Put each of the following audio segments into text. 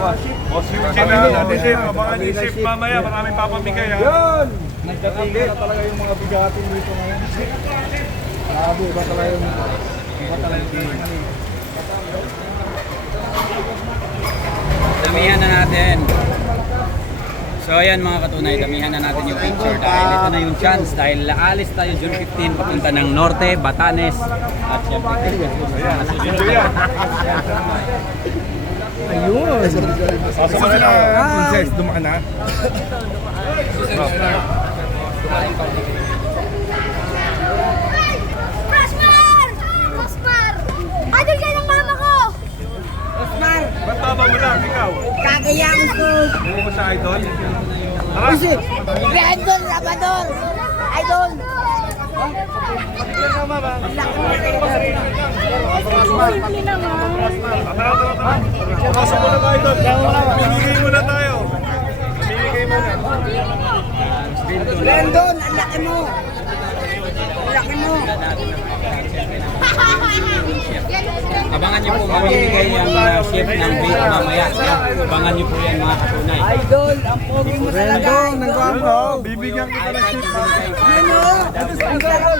O si Uchina, natin siya, mga nisip mamaya, maraming papamigay Yun! Nagkatindi na talaga yung mga bigatin dito ngayon. Grabe, iba talaga yung... Iba talaga Damihan na natin. So ayan mga katunay, damihan na natin yung picture dahil ito na yung chance dahil alis tayo June 15 papunta ng Norte, Batanes at siyempre. Sorry. Mm ah, princess, dumaan na. Prosper! Prosper! Ano yan ang mama ko? Prosper! Ba't taba mo lang ikaw? Kagayang ko! Mungo mo sa idol? Tara! Idol! Rabador! Idol! Ano yan ang mama? Ano yan ang mama? Ano Binigay mo na tayo. Binigay mo na. ang laki mo. Ang laki mo. Abangan niyo po mga binigay niya ang ship ng bait mamaya. Abangan niyo po yan mga katunay. Idol, ang pogi mo sa lagay. Brandon, nagwapo. Bibigyan kita ng ship. Ano? Ito sa ang sarap.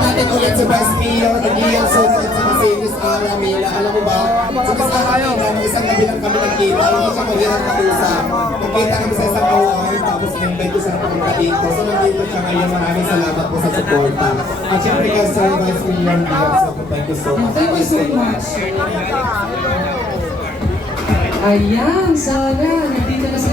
natin ulit sa best video ng Neon Souls at sa series Ara Mila. Alam mo ba? Sa best Ara Mila, isang gabi lang kami ng kita. Alam mo siya kung hirap ka usa. kami sa isang kawahan, tapos nangbay ko sa napang katito. So nandito siya ngayon, maraming salamat po sa suporta. At syempre ka, sir, vice premier, thank you so much. Thank you so much. Ayan, sana. Nandito na sa...